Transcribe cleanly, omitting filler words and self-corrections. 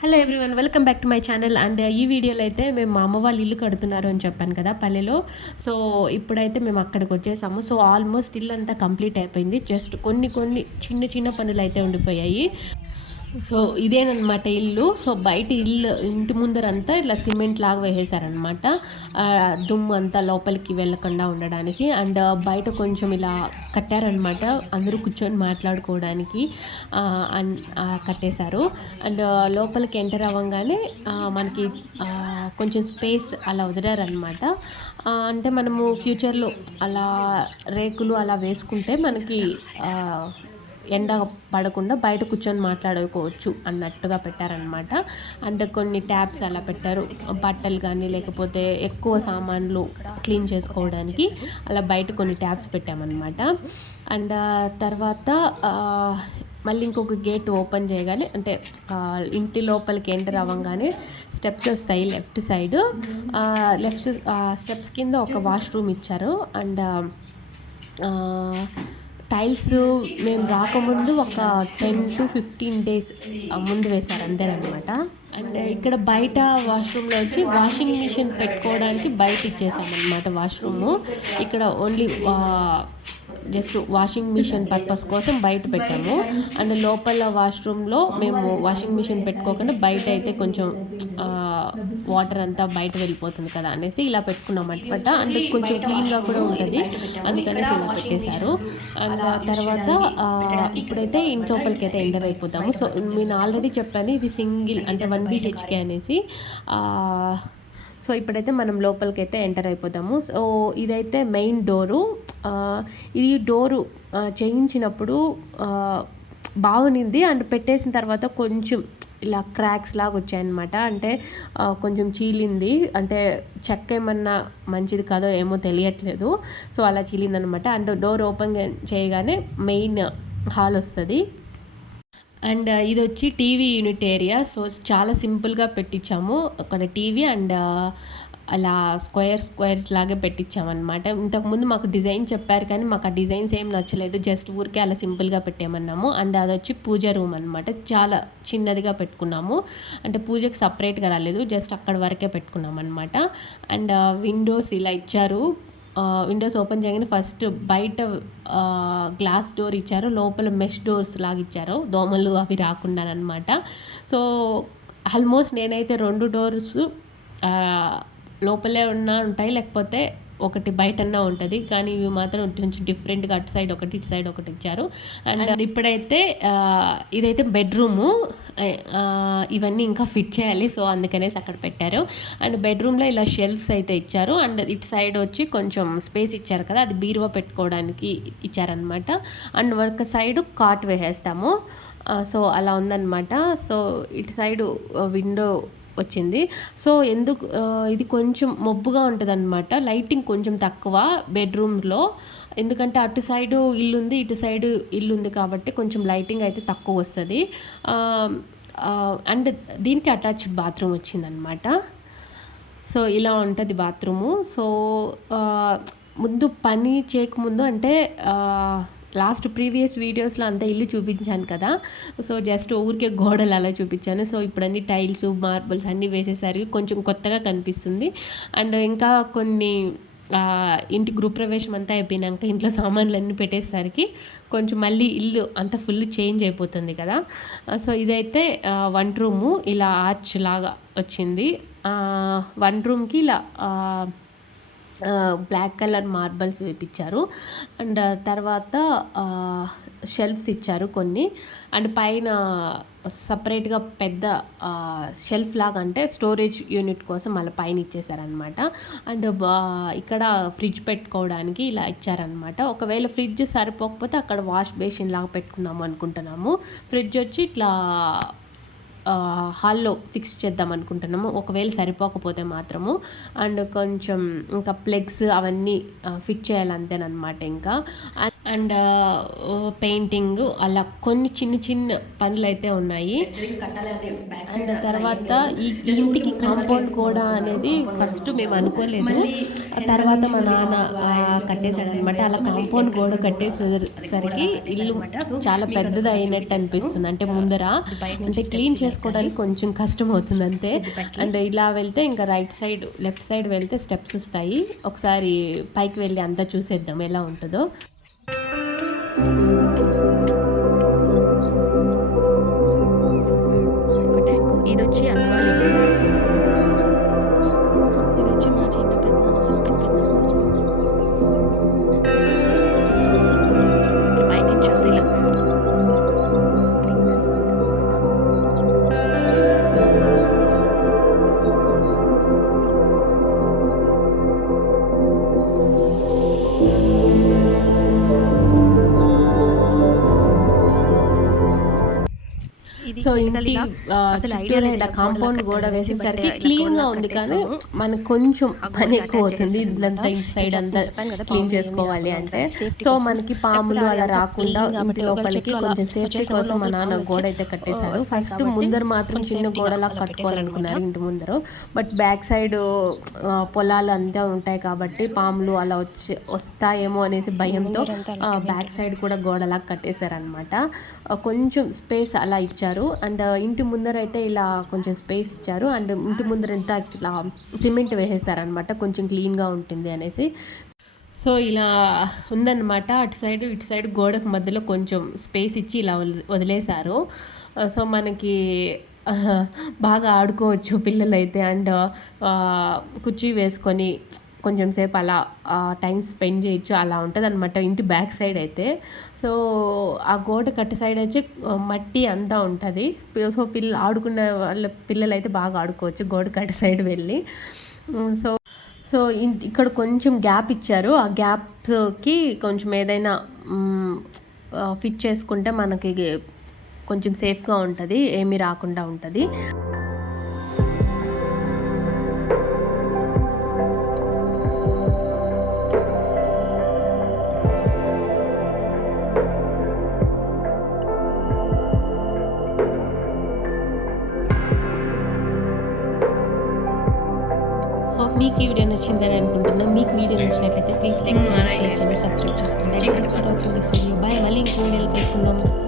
Hello everyone, welcome back to my channel. And ఈ వీడియోలో అయితే మేము మా అమ్మ వాళ్ళు ఇల్లు కడుతున్నారు అని చెప్పాను కదా పల్లెలో. సో ఇప్పుడైతే మేము అక్కడికి వచ్చేసాము. సో ఆల్మోస్ట్ ఇల్లు అంతా కంప్లీట్ అయిపోయింది. జస్ట్ కొన్ని కొన్ని చిన్న చిన్న పనులు అయితే ఉండిపోయాయి. సో ఇదేనమాట ఇల్లు. సో బయట ఇంటి ముందరంతా ఇట్లా సిమెంట్ లాగా వేసేసారనమాట, దుమ్ము అంతా లోపలికి వెళ్ళకుండా ఉండడానికి. అండ్ బయట కొంచెం ఇలా కట్టారనమాట, అందరూ కూర్చొని మాట్లాడుకోవడానికి కట్టేశారు. అండ్ లోపలికి ఎంటర్ అవ్వగానే మనకి కొంచెం స్పేస్ అలా వదిలారనమాట. అంటే మనము ఫ్యూచర్లో అలా రేకులు అలా వేసుకుంటే మనకి ఎండ పడకుండా బయట కూర్చొని మాట్లాడుకోవచ్చు అన్నట్టుగా పెట్టారనమాట. అండ్ కొన్ని ట్యాబ్స్ అలా పెట్టారు, బట్టలు కానీ లేకపోతే ఎక్కువ సామాన్లు క్లీన్ చేసుకోవడానికి అలా బయట కొన్ని ట్యాబ్స్ పెట్టామన్నమాట. అండ్ తర్వాత మళ్ళీ ఇంకొక గేట్ ఓపెన్ చేయగానే, అంటే ఇంటి లోపలికి ఎంటర్ అవ్వగానే స్టెప్స్ వస్తాయి లెఫ్ట్ సైడ్. లెఫ్ట్ స్టెప్స్ కింద ఒక వాష్రూమ్ ఇచ్చారు. అండ్ టైల్స్ మేము రాకముందు ఒక 10 to 15 days ముందు వేశారు అంతేనమాట. అండ్ ఇక్కడ బయట వాష్రూమ్లో వచ్చి వాషింగ్ మిషన్ పెట్టుకోవడానికి బయట ఇచ్చేసామన్నమాట వాష్రూము. ఇక్కడ only just washing machine purpose కోసం బయట పెట్టాము. అండ్ లోపల వాష్రూమ్లో మేము వాషింగ్ మిషన్ పెట్టుకోకుండా బయట అయితే కొంచెం వాటర్ అంతా బయట వెళ్ళిపోతుంది కదా అనేసి ఇలా పెట్టుకున్నాం అనమాట. అండ్ కొంచెం క్లీన్గా కూడా ఉంటుంది, అందుకనేసి ఇలా పెట్టేశారు. అండ్ తర్వాత ఇప్పుడైతే ఇంటి లోపలికి అయితే ఎంటర్ అయిపోతాము. సో నేను ఆల్రెడీ చెప్పాను ఇది సింగిల్ అంటే 1 BHK అనేసి. సో ఇప్పుడైతే మనం లోపలికి అయితే ఎంటర్ అయిపోతాము. సో ఇదైతే మెయిన్ డోరు. ఇది డోరు చేయించినప్పుడు బాగునింది. అండ్ పెట్టేసిన తర్వాత కొంచెం ఇలా క్రాక్స్ లాగా వచ్చాయన్నమాట. అంటే కొంచెం చీలింది, అంటే చెక్క ఏమన్నా మంచిది కాదో ఏమో తెలియట్లేదు. సో అలా చీలిందనమాట. అండ్ డోర్ ఓపెన్ చేయగానే మెయిన్ హాల్ వస్తుంది. అండ్ ఇది వచ్చి టీవీ యూనిట్ ఏరియా. సో చాలా సింపుల్గా పెట్టించాము అక్కడ టీవీ. అండ్ అలా స్క్వేర్స్ లాగా పెట్టించామన్నమాట. ఇంతకుముందు మాకు డిజైన్ చెప్పారు కానీ మాకు ఆ డిజైన్స్ ఏం నచ్చలేదు, జస్ట్ ఊరికే అలా సింపుల్గా పెట్టామన్నాము. అండ్ అది వచ్చి పూజ రూమ్ అనమాట, చాలా చిన్నదిగా పెట్టుకున్నాము. అంటే పూజకి సపరేట్గా రాలేదు, జస్ట్ అక్కడ వరకే పెట్టుకున్నాం అనమాట. అండ్ విండోస్ ఇలా ఇచ్చారు. విండోస్ ఓపెన్ చేయగానే ఫస్ట్ బయట గ్లాస్ డోర్ ఇచ్చారు, లోపల మెష్ డోర్స్ లాగా ఇచ్చారు, దోమలు అవి రాకుండా అనమాట. సో ఆల్మోస్ట్ నేనైతే 2 డోర్స్ లోపలే ఉంటాయి, లేకపోతే ఒకటి బయటన్నా ఉంటుంది. కానీ ఇవి మాత్రం కొంచెం డిఫరెంట్గా అటు సైడ్ ఒకటి ఇటు సైడ్ ఒకటి ఇచ్చారు. అండ్ ఇప్పుడైతే ఇదైతే బెడ్రూము. ఇవన్నీ ఇంకా ఫిట్ చేయాలి, సో అందుకనేసి అక్కడ పెట్టారు. అండ్ బెడ్రూమ్లో ఇలా షెల్ఫ్స్ అయితే ఇచ్చారు. అండ్ ఇటు సైడ్ వచ్చి కొంచెం స్పేస్ ఇచ్చారు కదా, అది బీరువా పెట్టుకోవడానికి ఇచ్చారనమాట. అండ్ ఒక సైడు కాట్ వేసేస్తాము. సో అలా ఉందన్నమాట. సో ఇటు సైడు విండో వచ్చింది. సో ఇది కొంచెం మబ్బుగా ఉంటుంది అనమాట, లైటింగ్ కొంచెం తక్కువ బెడ్రూమ్లో. ఎందుకంటే అటు సైడు ఇల్లుంది, ఇటు సైడు ఇల్లుంది కాబట్టి కొంచెం లైటింగ్ అయితే తక్కువ వస్తుంది. అండ్ దీనికి అటాచ్డ్ బాత్రూమ్ వచ్చిందనమాట. సో ఇలా ఉంటుంది బాత్రూము. సో ముందు పని చేయకముందు అంటే లాస్ట్ ప్రీవియస్ వీడియోస్లో అంతా ఇల్లు చూపించాను కదా, సో జస్ట్ ఊరికే గోడలు అలా చూపించాను. సో ఇప్పుడు అన్ని టైల్స్ మార్బుల్స్ అన్నీ వేసేసరికి కొంచెం కొత్తగా కనిపిస్తుంది. అండ్ ఇంకా కొన్ని ఇంటి గృహప్రవేశం అంతా అయిపోయినాక ఇంట్లో సామాన్లు అన్నీ పెట్టేసరికి కొంచెం మళ్ళీ ఇల్లు అంతా ఫుల్ చేంజ్ అయిపోతుంది కదా. సో ఇదైతే 1 రూము, ఇలా ఆర్చ్ లాగా వచ్చింది. 1 రూమ్కి ఇలా బ్లాక్ కలర్ మార్బల్స్ వేపించారు. అండ్ తర్వాత షెల్ఫ్స్ ఇచ్చారు కొన్ని. అండ్ పైన సపరేట్గా పెద్ద షెల్ఫ్ లాగా, అంటే స్టోరేజ్ యూనిట్ కోసం మళ్ళీ పైన ఇచ్చేసారనమాట. అండ్ ఇక్కడ ఫ్రిడ్జ్ పెట్టుకోవడానికి ఇలా ఇచ్చారనమాట. ఒకవేళ ఫ్రిడ్జ్ సరిపోకపోతే అక్కడ వాష్ బేసిన్ లాగా పెట్టుకుందాము అనుకుంటున్నాము. ఫ్రిడ్జ్ వచ్చి ఇట్లా హాల్లో ఫిక్స్ చేద్దాం అనుకుంటున్నాము, ఒకవేళ సరిపోకపోతే మాత్రము. అండ్ కొంచెం ఇంకా ప్లగ్స్ అవన్నీ ఫిట్ చేయాలి అంతేనమాట ఇంకా. అండ్ పెయింటింగ్ అలా కొన్ని చిన్న చిన్న పనులు అయితే ఉన్నాయి. అండ్ తర్వాత ఈ ఇంటికి కాంపౌండ్ కూడా అనేది ఫస్ట్ మేము అనుకోలేదు, తర్వాత మా నాన్న కట్టేశాడనమాట. అలా కాంపౌండ్ గోడ కట్టేసరికి ఇల్లు చాలా పెద్దది అయినట్టు అనిపిస్తుంది. అంటే ముందర అంటే క్లీన్ చేసుకోవడానికి కొంచెం కష్టం అవుతుంది అంతే. అండ్ ఇలా వెళ్తే ఇంకా లెఫ్ట్ సైడ్ వెళ్తే స్టెప్స్ వస్తాయి. ఒకసారి పైకి వెళ్ళి అంతా చూసేద్దాం ఎలా ఉంటుందో. ఇది వచ్చి అన్నవాళ్ళు, ఇది వచ్చి మా చిన్న పైనుంచి చూస్తే ఇలా సో ఇంటి చుట్టూరా ఇలా కాంపౌండ్ గోడ వేసేసరికి క్లీన్గా ఉంది, కానీ మనకు కొంచెం పని ఎక్కువ అవుతుంది. ఇదంతా ఇంటి సైడ్ అంతా క్లీన్ చేసుకోవాలి అంటే. సో మనకి పాములు అలా రాకుండా ఇంటి లోపలికి కొంచెం సేఫ్టీ కోసం మా నాన్న గోడ అయితే కట్టేశారు. ఫస్ట్ ముందర మాత్రం చిన్న గోడలా కట్టుకోవాలనుకున్నారు ఇంటి ముందర, బట్ బ్యాక్ సైడ్ పొలాలు అంతా ఉంటాయి కాబట్టి పాములు అలా వస్తాయేమో అనేసి భయంతో బ్యాక్ సైడ్ కూడా గోడలా కట్టేశారనమాట. కొంచెం స్పేస్ అలా ఇచ్చారు. అండ్ ఇంటి ముందర అయితే ఇలా కొంచెం స్పేస్ ఇచ్చారు. అండ్ ఇంటి ముందర అంతా ఇలా సిమెంట్ వేసేసారనమాట, కొంచెం క్లీన్గా ఉంటుంది అనేసి. సో ఇలా ఉందన్నమాట. ఇటు సైడ్ గోడకు మధ్యలో కొంచెం స్పేస్ ఇచ్చి ఇలా వదిలేశారు. సో మనకి బాగా ఆడుకోవచ్చు పిల్లలైతే. అండ్ కుర్చీ వేసుకొని కొంచెం సేపు అలా టైం స్పెండ్ చేయొచ్చు, అలా ఉంటుంది అనమాట ఇంటి బ్యాక్ సైడ్ అయితే. సో ఆ గోడ కట్ట సైడ్ వచ్చి మట్టి అంతా ఉంటుంది. సో ఆడుకునే పిల్లలు అయితే బాగా ఆడుకోవచ్చు గోడ కట్ట సైడ్ వెళ్ళి. సో ఇక్కడ కొంచెం గ్యాప్ ఇచ్చారు. ఆ గ్యాప్కి కొంచెం ఏదైనా ఫిట్ చేసుకుంటే మనకి కొంచెం సేఫ్గా ఉంటుంది, ఏమీ రాకుండా ఉంటుంది. మీకు ఈ వీడియో నచ్చిందని అనుకుంటున్నాను. మీకు వీడియో నచ్చినట్లయితే ప్లీజ్ లైక్ చేయండి, సబ్స్క్రైబ్ చేసుకోండి. బాయ్, మళ్ళీ ఇంకో వీడియోలో తీసుకుందాం.